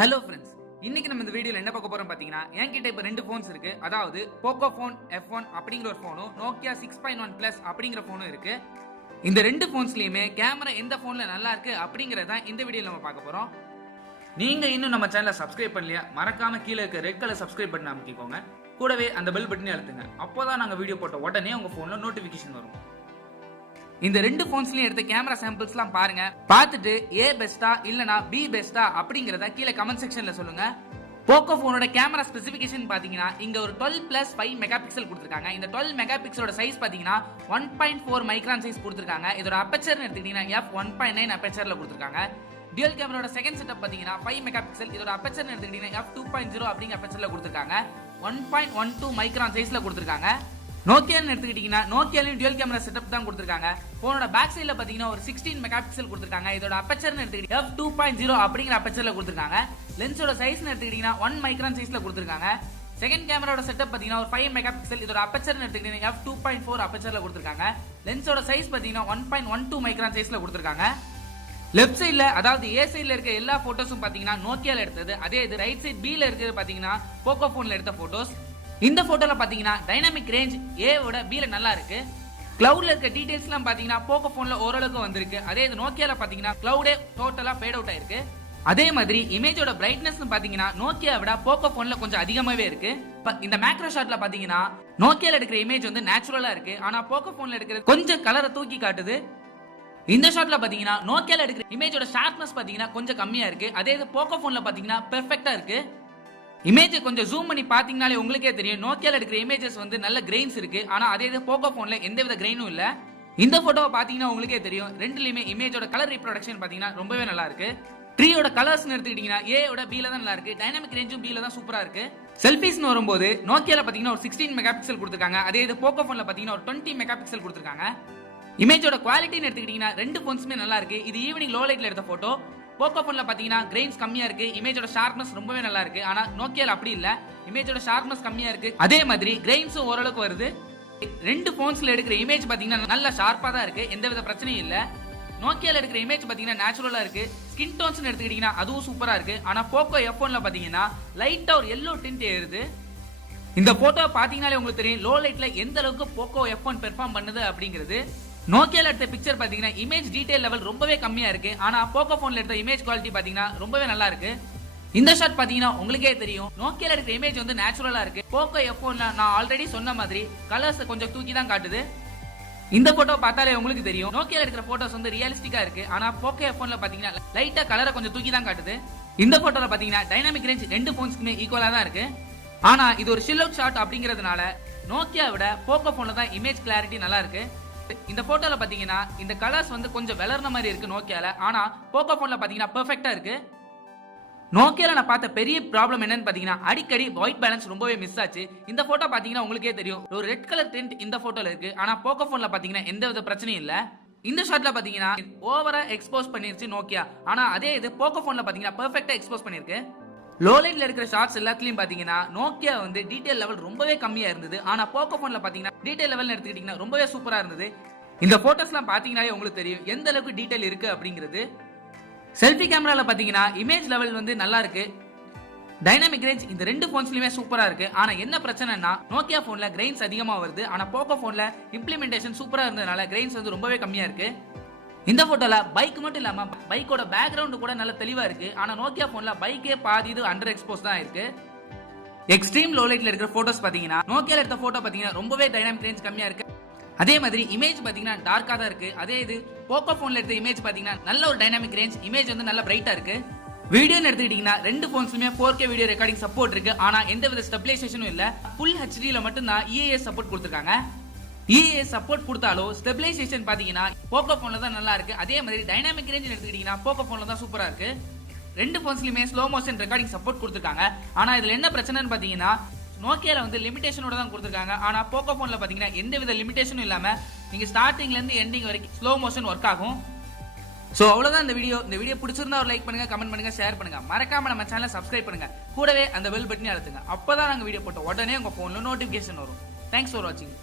Hello friends, இன்னைக்கு நம்ம இந்த வீடியோல என்ன பார்க்க போறோம் பாத்தீங்கன்னா, என்கிட்ட இப்ப ரெண்டு போன்ஸ் இருக்கு. அதாவது போக்கோ போன் F1 அப்படிங்கிற ஒரு போனும் நோக்கியா 6.1 பிளஸ் அப்படிங்கிற போனும் இருக்கு. இந்த ரெண்டு போன்ஸ்லயுமே கேமரா எந்த போன்ல நல்லா இருக்கு அப்படிங்கறத இந்த வீடியோல நம்ம பார்க்க போறோம். நீங்க இன்னும் நம்ம சேனலை சப்ஸ்கிரைப் பண்ணலையா, மறக்காம கீழே இருக்க ரெட் கலர் சப்ஸ்கிரைப் பட்டன் அமைக்கிக்கோங்க. கூடவே அந்த பெல் பட்டனை அழுத்துங்க. அப்போதான் நாங்க வீடியோ போட்ட உடனே உங்க போன்ல நோட்டிபிகேஷன் வரும். இந்த ரெண்டு போன்ஸ்லயும் எடுத்த கேமரா சாம்பிள்ஸ்லாம் பாருங்க. பார்த்துட்டு ஏ பெஸ்டா இல்லனா பி பெஸ்டா அப்படிங்கறத கீழே கமெண்ட் செக்ஷன்ல சொல்லுங்க. போக்கோ போனோட கேமரா ஸ்பெசிபிகேஷன் பாத்தீங்கன்னா இங்க ஒரு 12+5 மெகா பிக்சல் கொடுத்திருக்காங்க. இந்த 12 மெகா பிக்சலோட சைஸ் பாத்தீங்கன்னா 1.4 மைக்ரான் சைஸ் கொடுத்திருக்காங்க. இதோட அப்பச்சர் எடுத்துக்கிட்டீங்கன்னா f1.9 அப்பச்சர்ல கொடுத்திருக்காங்க. டியூல் கேமராவோட செகண்ட் செட்டப் பாத்தீங்கன்னா 5 மெகா பிக்சல். இதோட அப்பச்சர் எடுத்துக்கிட்டீங்கன்னா f2.0 அப்படிங்கிற அப்பச்சர்ல கொடுத்திருக்காங்க. 1.12 மைக்ரான் சைஸ்ல கொடுத்திருக்காங்க. நோக்கியான்னு எடுத்துக்கிட்டீங்கன்னா நோக்கியாலையும் டியூல் கேமரா செட்டப் தான் கொடுத்திருக்காங்க. போனோட பேக் சைடுல பாத்தீங்கன்னா ஒரு 16 மெகா பிக்சல் கொடுத்திருக்காங்க. இதோட அப்பச்சர்னு எடுத்துக்கிட்டீங்கன்னா f2.0 அப்படிங்கிற அப்பச்சர்ல கொடுத்திருக்காங்க. லென்ஸோட சைஸ்னு எடுத்துக்கிட்டீங்கன்னா 1 மைக்ரான் சைஸ்ல கொடுத்திருக்காங்க. செகண்ட் கேமராவோட செட்டப் பாத்தீங்கன்னா ஒரு 5 மெகா பிக்சல். இதோட அப்பச்சர்னு எடுத்துக்கிட்டீங்கன்னா f2.4 அப்பச்சர்ல கொடுத்திருக்காங்க. லென்ஸோட சைஸ் பாத்தீங்கன்னா 1.12 மைக்ரான் சைஸ்ல கொடுத்திருக்காங்க. லெஃப்ட் சைடுல அதாவது ஏ சைடுல இருக்க எல்லா போட்டோஸும் பாத்தீங்கன்னா நோக்கியால எடுத்தது. அதே இது ரைட் சைடு பி ல இருக்கிறது பாத்தீங்கன்னா போக்கோ போன்ல எடுத்த போட்டோஸ். இந்த போட்டோல பாத்தீங்கன்னா டைனாமிக் ரேஞ்ச் ஏ விட பி ல நல்லா இருக்கு. கிளவுட்ல இருக்க டீடைல்ஸ் எல்லாம் பாத்தீங்கன்னா போக்கோ போன்ல ஓரளவுக்கு வந்திருக்கு. அதே இது நோக்கியால பாத்தீங்கன்னா கிளவுடே டோட்டலா ஃபேட் அவுட் ஆயிருக்கு. அதே மாதிரி இமேஜோட பிரைட்னஸ் பாத்தீங்கன்னா நோக்கியா விட போக்கோ போன்ல கொஞ்சம் அதிகமாவே இருக்கு. இந்த மேக்ரோ ஷாட்ல பாத்தீங்கன்னா நோக்கியால எடுக்கிற இமேஜ் வந்து நேச்சுரலா இருக்கு. ஆனா போக்கோ போன்ல எடுக்கிறது கொஞ்சம் கலரை தூக்கி காட்டுது. இந்த ஷாட்ல பாத்தீங்கன்னா நோக்கியால எடுக்கிற இமேஜோட ஷார்ப்னஸ் பாத்தீங்கன்னா கொஞ்சம் கம்மியா இருக்கு. அதே இது போக்கோ போன்ல பாத்தீங்கன்னா பெர்ஃபெக்ட்டா இருக்கு. இமேஜ் கொஞ்சம் ஜூம் பண்ணி பாத்தீங்கனாலே உங்களுக்கே தெரியும் நோக்கியால எடுக்கிற இமேஜஸ் வந்து நல்ல கிரெயின்ஸ் இருக்கு. ஆனா அதே இது போக்கோ போன்ல எந்தவித கிரெயினும் இல்ல. இந்த போட்டோவை பாத்தீங்கன்னா உங்களுக்கே தெரியும் ரெண்டுலயுமே இமேஜோட கலர் ரீப்ரொடக்ஷன் பாத்தீங்கன்னா ரொம்பவே நல்லா இருக்கு. ட்ரீயோட கலர்ஸ் எடுத்துக்கிட்டீங்கன்னா ஏ ஓட பி ல தான் நல்லா இருக்கு. டைனாமிக் ரேஞ்சும் பி ல தான் சூப்பரா இருக்கு. செல்ஃபிஸ்னு வரும்போது நோக்கியால பாத்தீங்கன்னா ஒரு 16 மெகா பிக்சல் கொடுத்திருக்காங்க. அதே இது போக்கோ போன்ல பாத்தீங்கன்னா ஒரு 20 மெகா பிக்சல் கொடுத்திருக்காங்க. இமேஜோட குவாலிட்டின்னு எடுத்துக்கிட்டீங்கன்னா ரெண்டு போன்ஸுமே நல்லா இருக்கு. இது ஈவினிங் லோ லைட்ல எடுத்த போட்டோ. போக்கோ போன்ல பாத்தீங்கன்னா கிரெயின்ஸ் கம்மியா இருக்கு. இமேஜோட ஷார்ப்னஸ் ரொம்பவே நல்லா இருக்கு. ஆனா நோக்கியால அப்படி இல்ல. இமேஜோட ஷார்ப்னஸ் கம்மியா இருக்கு. அதே மாதிரி கிரெயின்ஸும் ஓரளவுக்கு வருது. ரெண்டு போன்ஸ்ல எடுக்கிற இமேஜ் பாத்தீங்கன்னா நல்ல ஷார்ப்பா தான் இருக்கு. எந்தவித பிரச்சனையும் இல்ல. நோக்கியால எடுக்கிற இமேஜ் பாத்தீங்கன்னா நேச்சுரலா இருக்கு. ஸ்கின் டோன்ஸ் எடுத்துக்கிட்டீங்கன்னா அதுவும் சூப்பரா இருக்கு. ஆனா போக்கோ F1 ல பாத்தீங்கன்னா லைட்டா ஒரு yellow tint ஏறுது. இந்த போட்டோ பாத்தீங்கன்னாலே உங்களுக்கு தெரியும் லோ லைட்ல எந்த அளவுக்கு போக்கோ F1 பெர்ஃபார்ம் பண்ணுது அப்படிங்கிறது. நோக்கியால எடுத்த பிக்சர் பாத்தீங்கன்னா இமேஜ் டீடைல் லெவல் ரொம்பவே கம்மியா இருக்கு. ஆனா போக்கோ போன்ல எடுத்த இமேஜ் குவாலிட்டி பாத்தீங்கன்னா ரொம்பவே நல்லா இருக்கு. இந்த ஷாட் பாத்தீங்கன்னா உங்களுக்கே தெரியும் நோக்கியால எடுக்கிற இமேஜ் வந்து நேச்சுரலா இருக்கு. போக்கோ F1 ல நான் ஆல்ரெடி சொன்ன மாதிரி கலர்ஸ் கொஞ்சம் தூக்கி தான் காட்டுது. இந்த போட்டோ பார்த்தாலே உங்களுக்கு தெரியும் நோக்கியால எடுக்கிற போட்டோஸ் வந்து ரியலிஸ்டிக்கா இருக்கு. ஆனா போக்கோ F1 ல பாத்தீங்கன்னா லைட்டா கலரை கொஞ்சம் தூக்கி தான் காட்டுது. இந்த போட்டோல பாத்தீங்கன்னா டைனாமிக் ரேஞ்ச் ரெண்டு போன்ஸ்க்குமே ஈக்குவலா தான் இருக்கு. ஆனா இது ஒரு ஷில் அவுட் ஷாட் அப்படிங்கிறதுனால நோக்கியா விட போக்கோ போன்ல தான் இமேஜ் கிளாரிட்டி நல்லா இருக்கு. இந்த போட்டோல பாத்தீங்கன்னா இந்த கலர்ஸ் வந்து கொஞ்சம் வளர்ன மாதிரி இருக்கு நோக்கியால. ஆனா போக்கோ போன்ல பாத்தீங்கன்னா பெர்ஃபெக்ட்டா இருக்கு. நோக்கியால நான் பார்த்த பெரிய ப்ராப்ளம் என்னன்னு பாத்தீங்கன்னா அடிக்கடி ஒயிட் பேலன்ஸ் ரொம்பவே மிஸ் ஆச்சு. இந்த போட்டோ பாத்தீங்கன்னா உங்களுக்கே தெரியும் ஒரு ரெட் கலர் டிண்ட் இந்த போட்டோல இருக்கு. ஆனா போக்கோ போன்ல பாத்தீங்கன்னா எந்தவித பிரச்சனையும் இல்ல. இந்த ஷாட்ல பாத்தீங்கன்னா ஓவரா எக்ஸ்போஸ் பண்ணிருச்சு நோக்கியா. ஆனா அதே இது போக்கோ போன்ல பாத்தீங்கன்னா பெர்ஃபெக்ட்டா எக்ஸ்போஸ் பண்ணிருக்கு. லோ லைட்ல இருக்கிற ஷாட்ஸ் எல்லாத்துலயும் பாத்தீங்கன்னா நோக்கியா வந்து டீடைல் லெவல் ரொம்பவே கம்மியா இருந்தது. ஆனா போக்கோ போன்ல பாத்தீங்கன்னா டீடைல் லெவல் எடுத்துக்கிட்டீங்கன்னா ரொம்பவே சூப்பரா இருந்தது. இந்த போட்டோஸ்லாம் பாத்தீங்கன்னாலே உங்களுக்கு தெரியும் எந்த அளவுக்கு டீடைல் இருக்கு அப்படிங்கிறது. செல்ஃபி கேமரால பாத்தீங்கன்னா இமேஜ் லெவல் வந்து நல்லா இருக்கு. டைனாமிக் ரேஞ்ச் இந்த ரெண்டு போன்ஸ்லயுமே சூப்பரா இருக்கு. ஆனா என்ன பிரச்சனைனா நோக்கியா போன்ல கிரெயின்ஸ் அதிகமா வருது. ஆனா போக்கோ போன்ல இம்ப்ளிமெண்டேஷன் சூப்பரா இருந்ததுனால கிரெயின்ஸ் வந்து ரொம்பவே கம்மியா இருக்கு. இந்த போட்டோல பைக் மட்டும் இல்லாம பைக்கோட பேக்ரவுண்ட் கூட நல்ல தெளிவா இருக்கு. ஆனா நோக்கியா போன்ல பைக்கே பாதி இது அண்டர் எக்ஸ்போஸ் தான் இருக்கு. எக்ஸ்ட்ரீம் லோ லைட்ல இருக்கிற போட்டோஸ் பாத்தீங்கன்னா நோக்கியால எடுத்த போட்டோ பாத்தீங்கன்னா ரொம்பவே டைனாமிக் ரேஞ்ச் கம்மியா இருக்கு. அதே மாதிரி இமேஜ் பாத்தீங்கன்னா டார்க்கா தான் இருக்கு. அதே இது போக்கோ போன்ல எடுத்த இமேஜ் பாத்தீங்கன்னா நல்ல ஒரு டைனாமிக் ரேஞ்ச் இமேஜ் வந்து நல்ல பிரைட்டா இருக்கு. வீடியோன்னு எடுத்துக்கிட்டீங்கன்னா ரெண்டு போன்ஸ்லயுமே 4K வீடியோ ரெக்கார்டிங் சப்போர்ட் இருக்கு. ஆனா எந்தவித ஸ்டெபிலைசேஷனும் இல்ல. ஃபுல் HD ல மட்டும் தான் EAS சப்போர்ட் கொடுத்திருக்காங்க. EAS சப்போர்ட் கொடுத்தாலும் ஸ்டெபிலைசேஷன் பாத்தீங்கன்னா போக்கோ போன்ல தான் நல்லா இருக்கு. அதே மாதிரி டைனாமிக் ரேஞ்ச் எடுத்துக்கிட்டீங்கன்னா போக்கோ போன்ல தான் சூப்பரா இருக்கு. ரெண்டு போன்ஸ்லயுமே ஸ்லோ மோஷன் ரெக்கார்டிங் சப்போர்ட் கொடுத்திருக்காங்க. ஆனா இதுல என்ன பிரச்சனைன்னு பாத்தீங்கன்னா நோக்கியால வந்து லிமிடேஷனோட தான் கொடுத்திருக்காங்க. ஆனா போக்கோ போன்ல பாத்தீங்கன்னா எந்தவித லிமிடேஷனும் இல்லாம நீங்க ஸ்டார்டிங்ல இருந்து எண்டிங் வரைக்கும் ஸ்லோ மோஷன் ஒர்க் ஆகும். சோ அவ்வளவுதான் இந்த வீடியோ. இந்த வீடியோ பிடிச்சிருந்தா ஒரு லைக் பண்ணுங்க, கமெண்ட் பண்ணுங்க, ஷேர் பண்ணுங்க. மறக்காம நம்ம சேனலை சப்ஸ்கிரைப் பண்ணுங்க. கூடவே அந்த பெல் பட்டனை அழுத்துங்க. அப்பதான் நாங்க வீடியோ போட்ட உடனே உங்க போன்ல நோட்டிபிகேஷன் வரும். தேங்க்ஸ் ஃபார் வாட்சிங்.